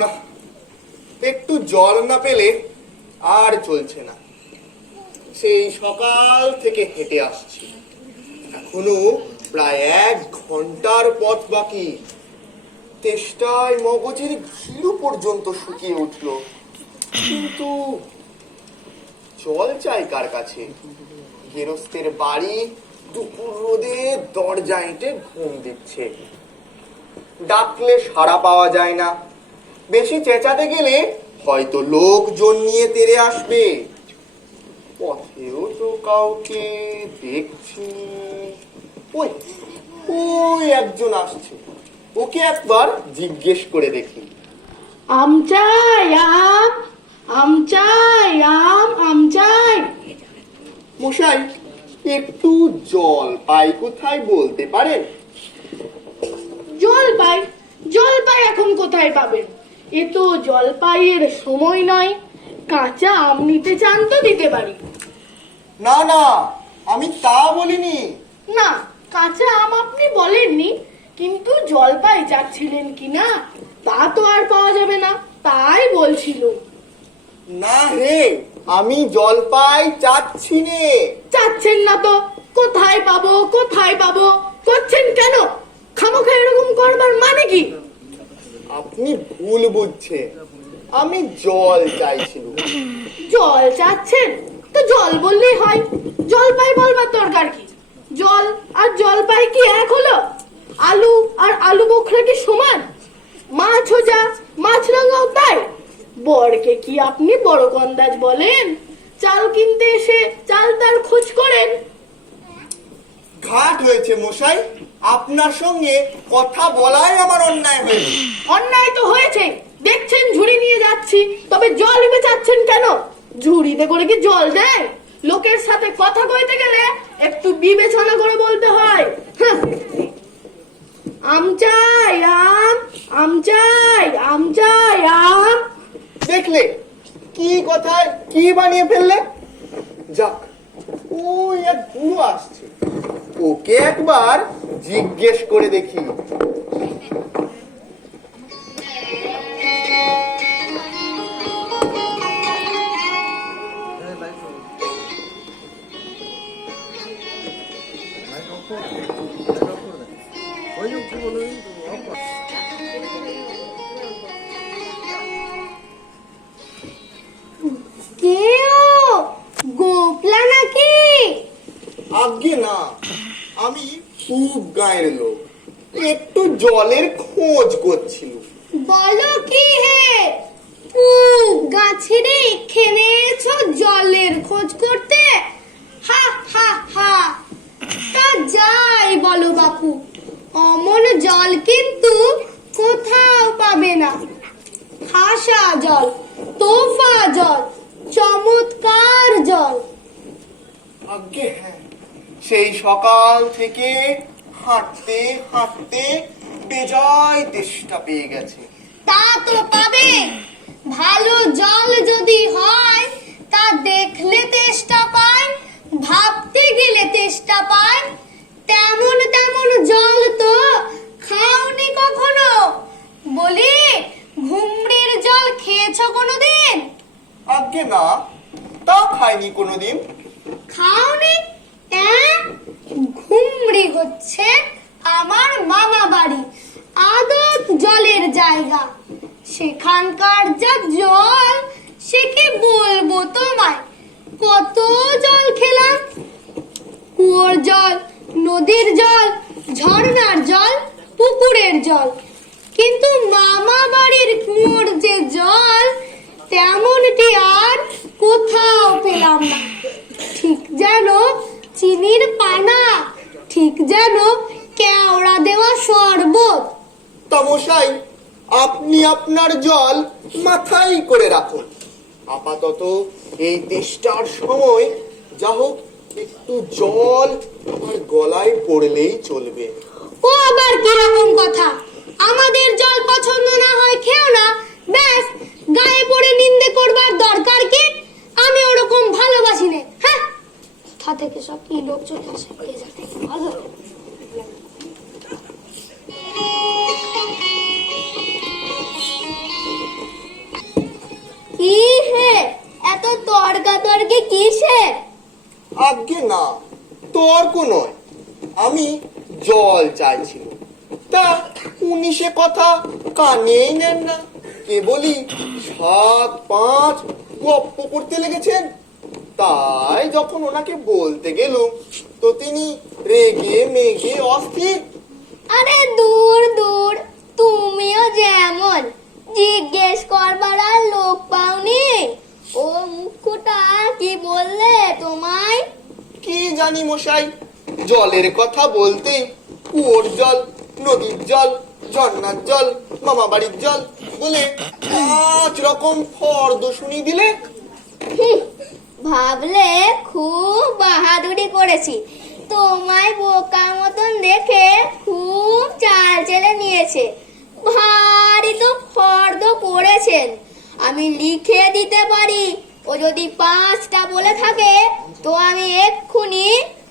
না, একটু জল না পেলে আর চলছে না। সেই সকাল থেকে হেঁটে আসছি, এখনো প্রায় 1 ঘন্টার পথ বাকি। তেষ্টায় মগজের ঘিলু পর্যন্ত শুকিয়ে উঠল, কিন্তু জল চাই কার কাছে? গেরস্তের বাড়ি দুপুর রোদে দরজা এঁটে ঘুম দিচ্ছে, ডাকলে সাড়া পাওয়া যায় না। বেশি চেঁচাতে গেলে হয়তো লোকজন নিয়ে তেড়ে আসবে। পথেও তো কাউকে দেখছি। ওই ওই একজন আসছে, ওকে একবার জিজ্ঞেস করে দেখি। আম চাই, আম, আম চাই, আম, আম চাই। মশাই, একটু জল পাই কোথায় বলতে পারেন? জলপাই? জলপাই এখন কোথায় পাবেন? এ তো জলপাইয়ের সময় নয়। কাঁচা আম নিতে চান তো দিতে পারি। না না, আমি তা বলিনি। না, কাঁচা আম আপনি বলেননি, কিন্তু জলপাই চাচ্ছিলেন কিনা তা তো আর পাওয়া যাবে না, তাই বলছিল। না হে, আমি জলপাই চাচ্ছি নে। চাচ্ছেন না তো কোথায় পাবো, কোথায় পাবো করছেন কেন? খামোখা এরকম করবার মানে কি? আপনি ভুল বুঝছেন, আমি জল চাইছিল। জল চাচ্ছেন তো জল বললেই হয়, জলপাই বলবার দরকার কি? জল আর জলপাই কি এক হলো? আলু আর আলু বোখরা কি সমান? মাছ হোজা মাছ রাঙাও তাই? বরকে কি আপনি বড় কন্দাজ বলেন? চাল কিনতে এসে চাল তার খোঁজ করেন। ঘাট হয়েছে মশাই, আপনার সঙ্গে কথা বলাই আমার অন্যায় হয়েছে। অন্যায় তো হয়েছে, দেখছেন ঝুড়ি নিয়ে যাচ্ছি, তবে জল চাচ্ছেন কেন? ঝুড়িতে করে কি জল দেয়? লোকের সাথে কথা কইতে গেলে একটু বিবেচনা করে বলতে হয়। আম চাই, আম, আম চাই, আম চাই, আম। দেখলে কি কথায় কি বানিয়ে ফেললে? যাক, ওই এক বুড়ো আসছে, ওকে একবার জিজ্ঞেস করে দেখি। গোপলা নাকি? আজ্ঞে না, আমি খুব গায়ের লোক, একটু জলের খোঁজ করছিল। বলো কি হে, গাছের এখানে এসো জলের খোঁজ করতে? হা হা হা। তা যাই বলো বাপু, অমন জল কিন্তু কোথাও পাবে না। খাসা জল, তোফা জল, চমৎকার জল। আজ্ঞে হ্যাঁ, সেই সকাল থেকে হাঁটতে হাঁটতে বেজায় তেষ্টা পেয়ে গেছে। তা তো পাবে, ভালো জল যদি হয় তা দেখলে তেষ্টা পায়, ভাবতে গেলে তেষ্টা পায়। তেমন তেমন জল তো খাওনি কখনো? বলি, ঘুমড়ির জল খেয়েছো কোনোদিন? আজ্ঞে না, তা খাইনি কোনোদিন। খাওনি? ঘুমড়ি হচ্ছে আমার মামা বাড়ি, আদত জলের জায়গা। সেখানকার যা জল সে কি বলবো তোমায়। কত জল খেলাম, কুয়োর জল, নদীর জল, ঝর্ণার জল, পুকুরের জল, কিন্তু মামা বাড়ির কুয়োর যে জল তেমনটি আর কোথাও পেলাম না। ঠিক যেন চিনির পানা, ঠিক যেন কেওড়া দেওয়া শরবত। তমসাই, আপনি আপনার জল মাথায় করে রাখুন। আপাতত এই তেষ্টার সময় যা হোক একটু জল আমার গলায় পড়লেই চলবে। ও আবার কিরকম কথা? আমাদের জল পছন্দ না হয় খেও না, ব্যাস। গায়ে পড়ে নিন্দে করবার দরকার কি? আমি ওরকম ভালোবাসি না। হ্যাঁ, কোথা থেকে সব কি লোক চলে আসে কে জানে। ভালো হে, এত তর্কাতর্কি কিসে? আজ্ঞে না, তর্ক নয়, আমি জল চাইছিল। তা উনি সে কথা কানেই নেন না, কেবলই 7-5 গপ্প করতে লেগেছেন। তাই যখন ওনাকে বলতে গেলুম তো তিনি রেগে মেগে অস্থির। আরে দূর দূর, তুমিও যেমন, জিজ্ঞেস করবার আর লোক পাওনি। ও মুখ্যটা কি বললে তোমায়? কি জানি মশাই, জলের কথা বলতেই কুয়োর জল, নদীর জল, ঝর্ণার জল, মামা বাড়ির জল বলে 5 রকম ফর্দ শুনি দিলে। হুঁ, ভাবলে খুব বাহাদুরি করেছি। তোমায় বোকা মতন দেখে খুব চাল চেলে নিয়েছে। ভারী তো ফর্দ করেছেন, আমি লিখে দিতে পারি। ও যদি 5টা বলে থাকে তো আমি এক্ষুনি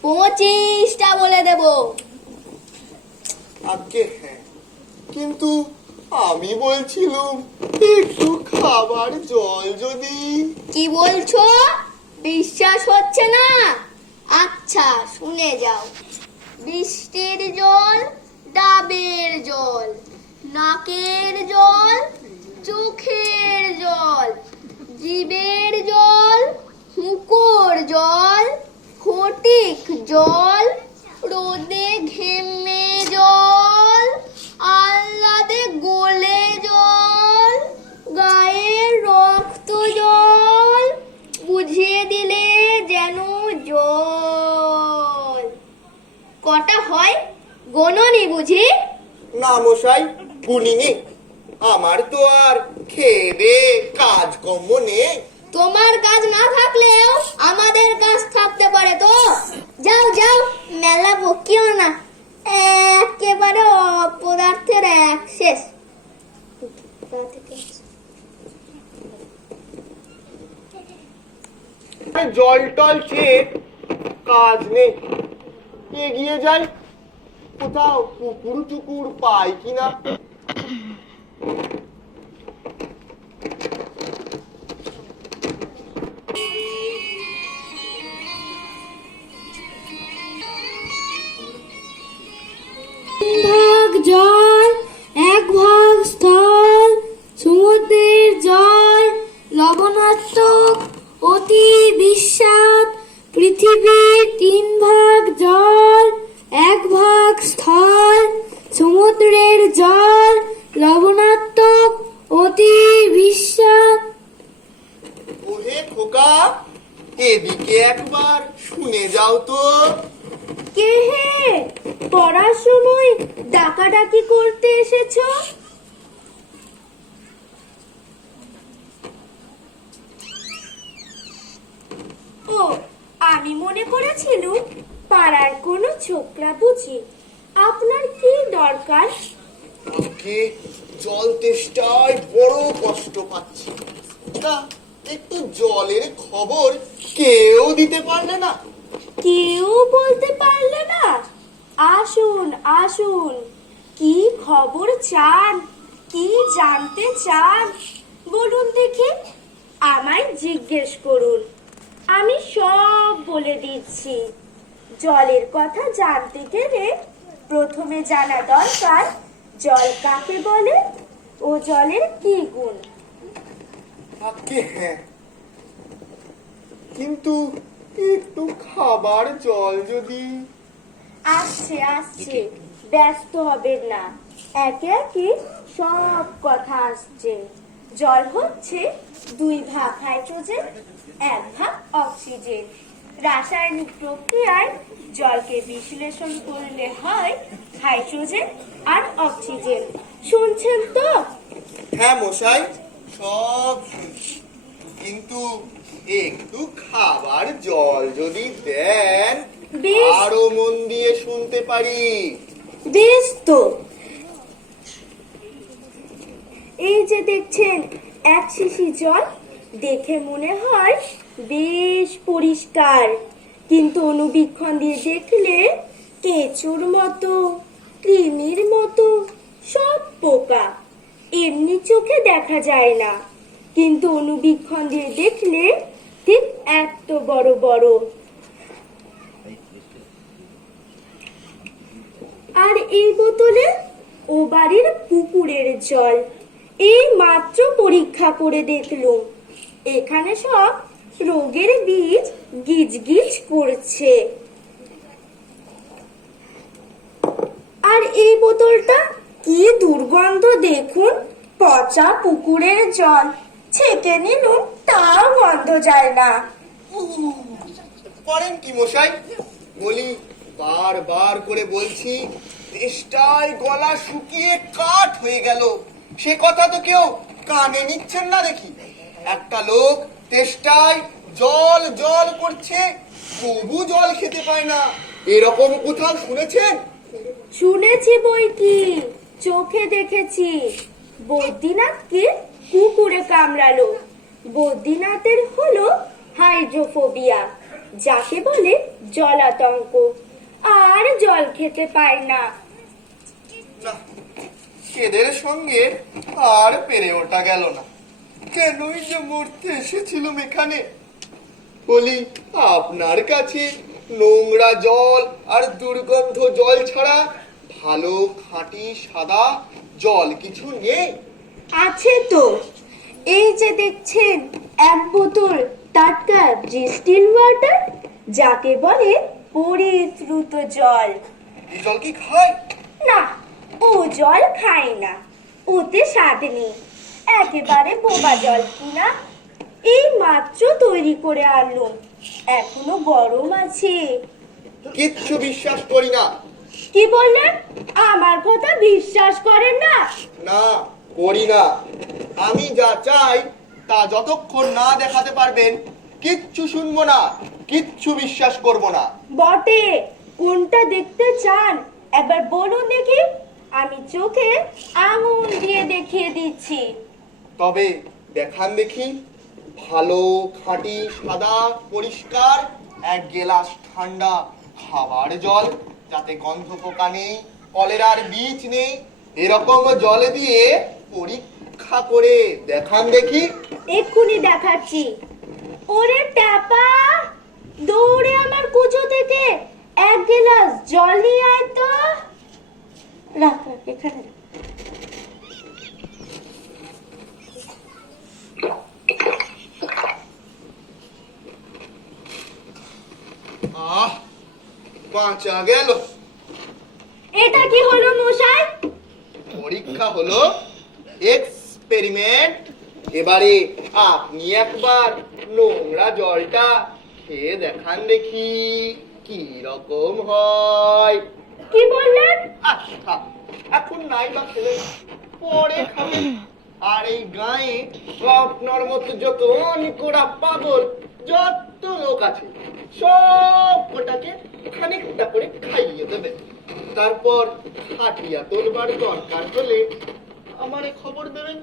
25টা বলে দেব। আজ্ঞে হ্যাঁ, কিন্তু আমি বলছিলুম একটু খাবার জল যদি। কি বলছো? বিশ্বাস হচ্ছে না? আচ্ছা শুনে যাও। বৃষ্টির জল, ডাবের জল, নাকের জল, চোখের জল, জিভের জল, হুঁকোর জল, ফটিক জল, রোদে ঘেমে জল, আহ্লাদে গলে জল, গায়ে রক্ত জল, বুঝিয়ে দিলে যেন জল। কটা হয় গোননি বুঝি? না মশাই, গুনিনি। আমার তো আর খেয়ে দে কাজকর্ম নেই। তোমার কাজ না থাকলেও আমাদের কাজ থাকতে পারে তো। যাও যাও, মেলা বকিও না। একেবারে অপদার্থের এক শেষ। জল টল খেয়ে কাজ নেই, এগিয়ে যাই, কোথাও পুকুর টুকুর পাই কিনা। ভাগ জল, 1 ভাগ স্থল, সমুদ্রের জল লবণাত্মক, অতি বিস্বাদ। পৃথিবীর 3 ভাগ জল, 1 ভাগ স্থল, সমুদ্রের জল লবণাত্মক, অতি বিস্বাদ। ওহে খোকা, এদিকে একবার শুনে যাও তো। কে হে? পড়ার সময় ডাকাডাকি করতে এসেছো? ও, আমি মনে করেছিলুম পাড়ার কোনো ছোকরা বুঝি। আপনার কি দরকার? আজকে জল তেষ্টায় বড় কষ্ট পাচ্ছি। তা একটু জলের খবর কেউ দিতে পারলে না? কেউ বলতে পারলে না? আসুন আসুন, কি খবর চান, কি জানতে চান বলুন দেখি। আমায় জিজ্ঞেস করুন, আমি সব বলে দিচ্ছি। জলের কথা জানতে গেলে প্রথমে জানা দরকার জল কাকে বলে ও জলের কি গুণ। আজকে হ্যাঁ, কিন্তু একটু খাবার জল যদি। আসছে আসছে, ব্যস্ত হবেন না, একে একে সব কথা আসছে। জল হচ্ছে 2 ভাগ হাইড্রোজেন, 1 ভাগ অক্সিজেন। রাসায়নিক প্রক্রিয়ায় জলকে বিশ্লেষণ করলে হয় হাইড্রোজেন আর অক্সিজেন। শুনছেন তো? হ্যাঁ মশাই, সব শুনছি, কিন্তু একটু খাবার জল যদি দেন বেশ। আরো মন দিয়ে শুনতে পারি। বেশ তো, এই যে দেখছেন 1 শিশি জল, দেখে মনে হয় বেশ পরিষ্কার, কিন্তু অনুবীক্ষণ দিয়ে দেখলে কেঁচোর মতো, কৃমির মতো, সব পোকা। এমনি চোখে দেখা যায় না। কিন্তু অনুবীক্ষণ দিয়ে দেখলে ঠিক এত বড় বড়। আর এই বোতলে ও বাড়ির পুকুরের জল। এই মাত্র পরীক্ষা করে দেখলুম এখানে সব রোগের বীজ গিজ গিজ করছে। আর এই বোতলটা কি দুর্গন্ধ দেখুন, পচা পুকুরের জল। ছেঁকে নিলুম তাও গন্ধ যায় না। করেন কি মশাই? বলি বারবার করে বলছি, তেষ্টায় গলা শুকিয়ে কাঠ হয়ে গেল। সে কথা তো কেউ কানে নিচ্ছেন না দেখি। একটা লোক তেষ্টায় জল জল করছে, তবু জল খেতে পায় না, এরকম কোথাও শুনেছেন? শুনেছি বই কি, চোখে দেখেছি। বদ্রীনাথকে কুকুরে কামড়ালো। বদ্রীনাথের হলো হাইড্রোফোবিয়া, যাকে বলে জলাতঙ্ক, আর জল খেতে পায় না। না, এদের সঙ্গে আর পেরে ওঠা গেল না। কেনই যে মরতে এসেছিলাম এখানে। বলি, আপনার কাছে নোংরা জল আর দুর্গন্ধ জল ছাড়া ভালো খাঁটি সাদা জল কিছু নেই? আছে তো, এই যে দেখছেন এক বোতল টাটকা ডিস্টিল ওয়াটার, যাকে বলে পরিশ্রুত জল। এই জল কি খায়? না, ও জল খায় না, ওতে স্বাদ নেই, একেবারে বোবা জল কিনা। এই মাত্র তৈরি করে আনলুম, এখনো গরম আছে। কিচ্ছু বিশ্বাস করি না। কি বললেন? আমার কথা বিশ্বাস করেন না? না, করি না। আমি যা চাই তা যতক্ষণ না দেখাতে পারবেন কিচ্ছু শুনবো না, কিচ্ছু বিশ্বাস করব না। বটে, কোনটা দেখতে চান একবার বলুন দেখি, আমি চোখে আঙুল দিয়ে দেখিয়ে দিচ্ছি। তবে দেখান দেখি। ভালো খাঁটি সাদা পরিষ্কার এক গেলাস ঠান্ডা খাবার জল, যাতে গন্ধ পোকা নেই, কলেরার বীজ নেই, এরকম জল দিয়ে পরীক্ষা করে দেখান দেখি। এক্ষুনি দেখাচ্ছি। ওরে ট্যাপা, দৌড়ে আমার কুচো থেকে এক গ্লাস জল নিয়ে আয় তো। রাখ রাখ, এখানে রাখ। আহ, বাঁচা গেল। এটা কি হলো মশাই? পরীক্ষা হলো, এক্সপেরিমেন্ট। এবারে আপনি একবার নোংরা জলটা খেয়ে দেখান দেখি কি রকম হয়। কি বললেন? আচ্ছা, এখন নাই বা খেলে, পরে খাবেন। আর এই গায়ে আপনার মতো যত অনেকরা পাগল যত লোক আছে, সব কটাকে খানিকটা করে খাইয়ে দেবে। তারপর খাটিয়া তোলবার দরকার হলে আমারে খবর দেবেন।